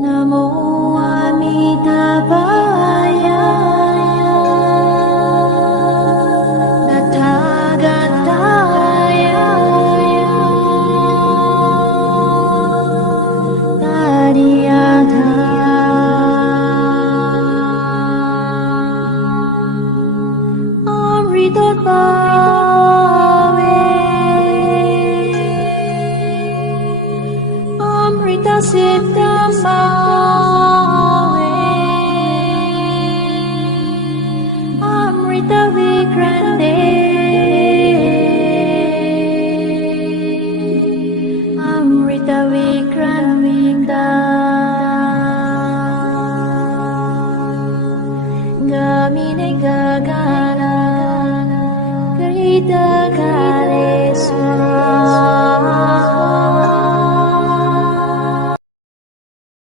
Namo Amitabhaya Tathagataya Tadiyatha Amrita Siddham Bhave Amrita Vikrande Amrita Vikramita Gamine Gagana Garita